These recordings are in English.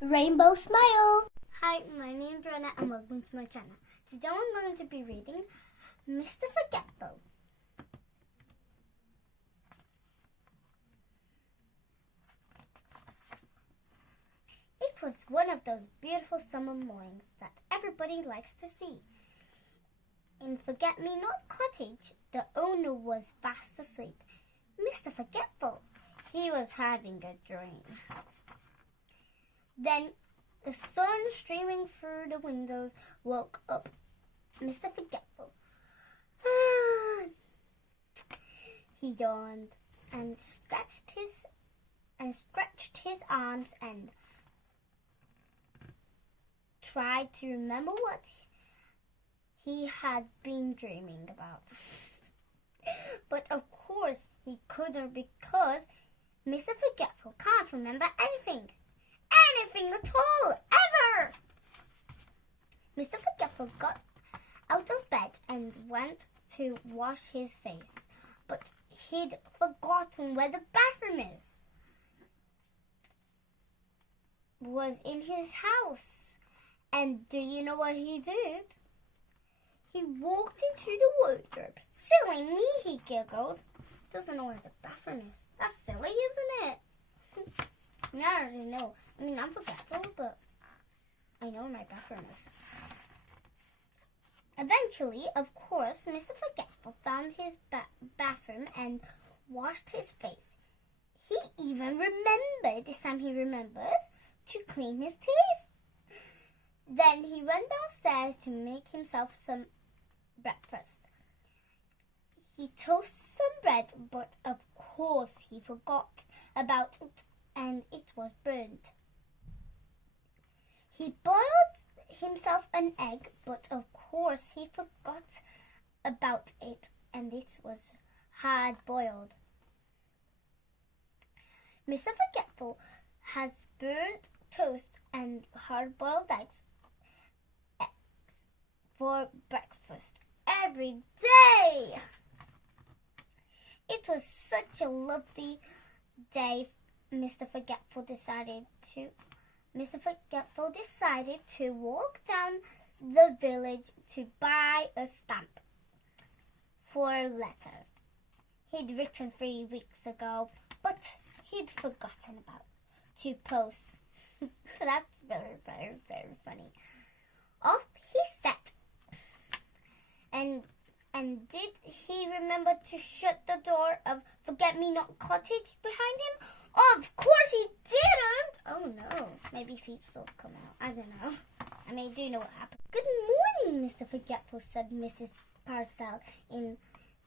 Rainbow Smile. Hi, my name is Joanna and welcome to my channel. Today I'm going to be reading Mr. Forgetful. It was one of those beautiful summer mornings that everybody likes to see. In Forget-Me-Not Cottage, the owner was fast asleep. Mr. Forgetful, he was having a dream. Then the sun streaming through the windows woke up Mr. Forgetful. He yawned and stretched his arms and tried to remember what he had been dreaming about. But of course he couldn't, because Mr. Forgetful can't remember anything. Anything at all, ever! Mr. Forgetful got out of bed and went to wash his face, but he'd forgotten where the bathroom was in his house. And do you know what he did? He walked into the wardrobe. Silly me, he giggled. Doesn't know where the bathroom is. That's silly, isn't it? I already know. I mean, I'm forgetful, but I know where my bathroom is. Eventually, of course, Mr. Forgetful found his bathroom and washed his face. He even remembered, this time he remembered, to clean his teeth. Then he went downstairs to make himself some breakfast. He toasted some bread, but of course he forgot about it and it was burnt. He boiled himself an egg, but of course he forgot about it and it was hard boiled. Mr. Forgetful has burnt toast and hard boiled eggs for breakfast every day. It was such a lovely day. Mr. Forgetful decided to walk down the village to buy a stamp for a letter he'd written 3 weeks ago, but he'd forgotten about to post. That's very, very, very funny. Off he set. And did he remember to shut the door of Forget-Me-Not Cottage behind him? Of course he didn't! Oh no, maybe thieves will come out. I don't know. I mean, I do know what happened. Good morning, Mr. Forgetful, said Mrs. Parcell in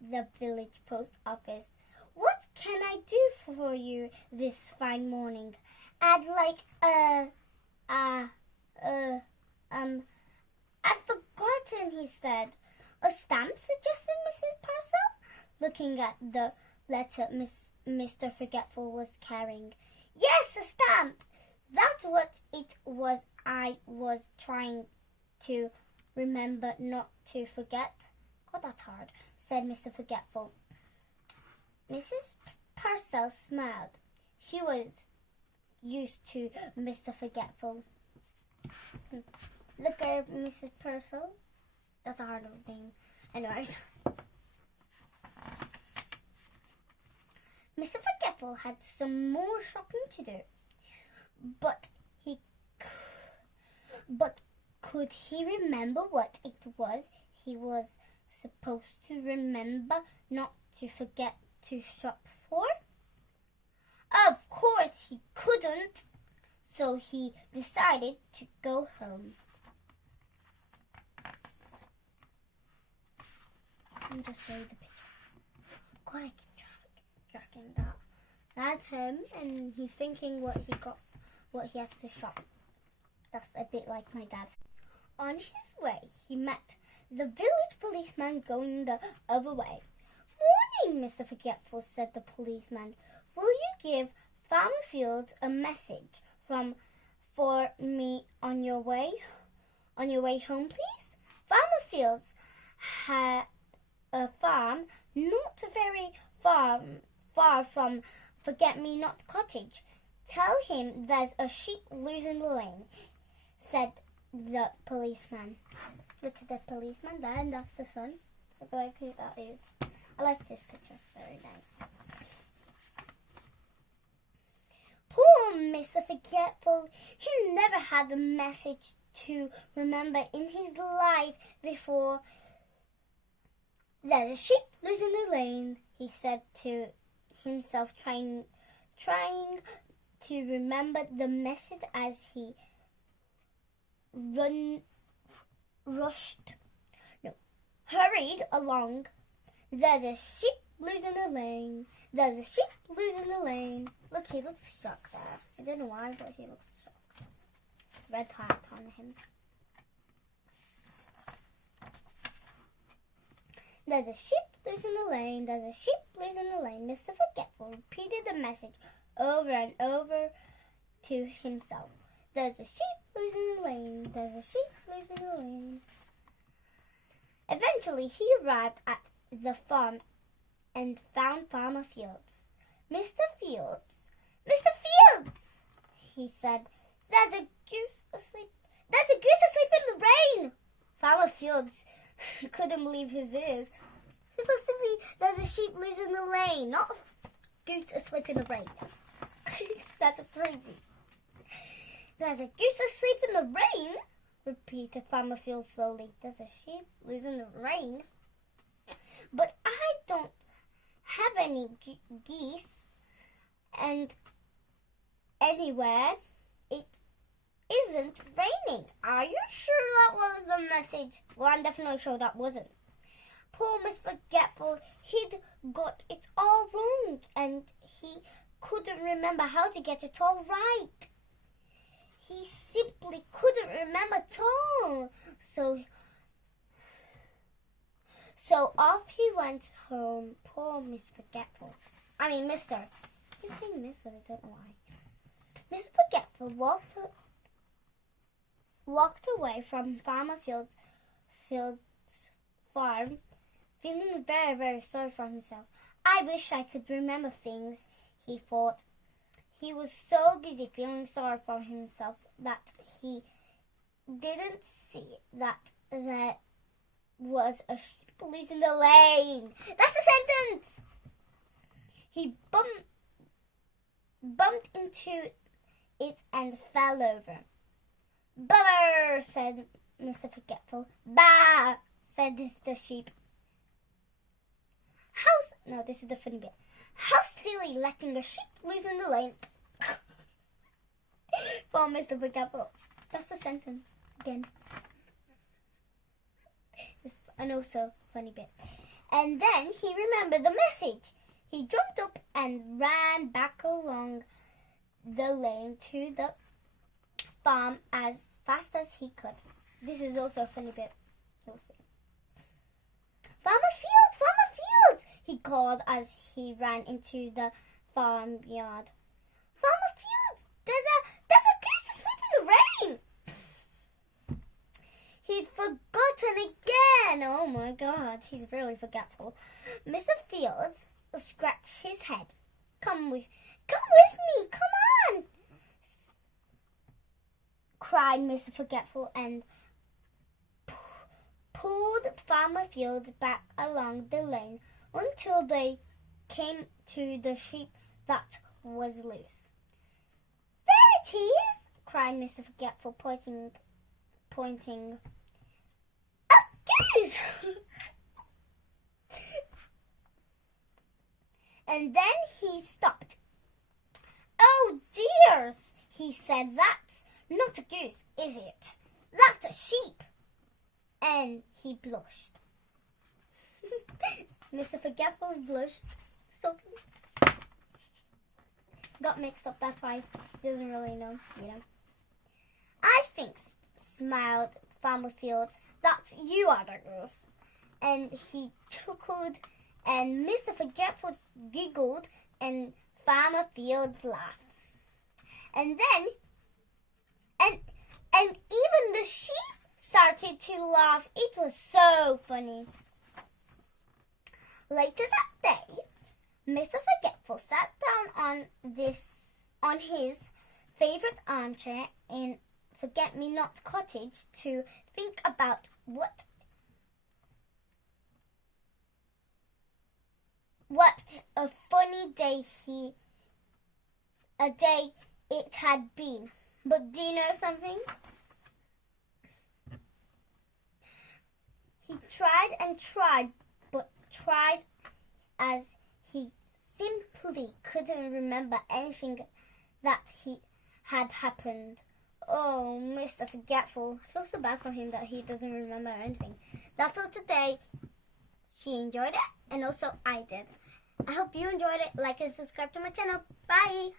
the village post office. What can I do for you this fine morning? I'd like, I've forgotten, he said. A stamp, suggested Mrs. Parcell, looking at the letter Mr. Forgetful was carrying. Yes, a stamp. That's what it was. I was trying to remember not to forget. God, that's hard, said Mr. Forgetful. Mrs. Parcell smiled. She was used to Mr. Forgetful. Look at Mrs. Parcell. That's a hard name. Anyways. Mr. Forgetful had some more shopping to do. But could he remember what it was he was supposed to remember not to forget to shop for? Of course he couldn't. So he decided to go home. Let me just show you the picture. God, I keep tracking that. That's him, and he's thinking what he has to shop. That's a bit like my dad. On his way, he met the village policeman going the other way. Morning, Mr. Forgetful, said the policeman. Will you give Farmer Fields a message for me on your way home, please? Farmer Fields had a farm not very far from Forget-Me-Not Cottage. Tell him there's a sheep losing the lane, said the policeman. Look at the policeman there, and that's the sun. Look like who that is. I like this picture, it's very nice. Poor Mr. Forgetful, he never had a message to remember in his life before. There's a sheep losing the lane, he said to himself, trying to remember the message as he hurried along. There's a sheep losing the lane. There's a sheep losing the lane. Look, he looks shocked there. I don't know why, but he looks shocked. Red hat on him. There's a sheep losing the lane. There's a sheep losing the lane. Mr. Forgetful repeated the message over and over to himself. There's a sheep losing the lane. There's a sheep losing the lane. Eventually, he arrived at the farm and found Farmer Fields. Mr. Fields, he said, there's a goose asleep in the rain. Farmer Fields couldn't believe his ears. It's supposed to be there's a sheep losing the lane, not a goose asleep in the rain. That's crazy. There's a goose asleep in the rain, repeated Farmer Fields slowly. There's a sheep losing the rain. But I don't have any geese, and anywhere it isn't raining. Are you sure that was the message? Well, I'm definitely sure that wasn't. Poor Mr. Forgetful, he'd got it all wrong, and he couldn't remember how to get it all right. He simply couldn't remember at all. So off he went home. Poor Miss Forgetful. Mr. I keep saying Mr. I don't know why. Mr. Forgetful walked away from Farmer Field's farm, feeling very, very sorry for himself. I wish I could remember things, he thought. He was so busy feeling sorry for himself that he didn't see that there was a sheep losing the lane. That's the sentence! He bumped into it and fell over. Bummer, said Mr. Forgetful. Bah, said the sheep. No, this is the funny bit. How silly, letting a sheep loose in the lane. For Mr. Forgetful. That's the sentence again. And also funny bit. And then he remembered the message. He jumped up and ran back along the lane to the farm as fast as he could. This is also a funny bit. You'll see. Farmer Fields, he called as he ran into the farmyard. Farmer Fields, there's a goose asleep in the rain. He'd forgotten again. Oh my God, he's really forgetful. Mr. Fields scratched his head. Come with me, come on, cried Mr. Forgetful and pulled Farmer Fields back along the lane until they came to the sheep that was loose. There it is, cried Mr. Forgetful, pointing. A goose! And then he stopped. Oh dears, he said, that's not a goose, is it? That's a sheep. And he blushed. Mr. Forgetful blushed. So got mixed up, that's why he doesn't really know, I think, smiled Farmer Fields, that you are the goose. And he chuckled, and Mr. Forgetful giggled, and Farmer Fields laughed. And then, and even the sheep started to laugh. It was so funny. Later that day, Mr. Forgetful sat down on on his favourite armchair in Forget-Me-Not Cottage to think about what a funny day it had been. But do you know something? He tried and tried, but tried as he simply couldn't remember anything that had happened. Oh, Mr. Forgetful. I feel so bad for him that he doesn't remember anything. That's all today. She enjoyed it, and also I did. I hope you enjoyed it. Like and subscribe to my channel. Bye!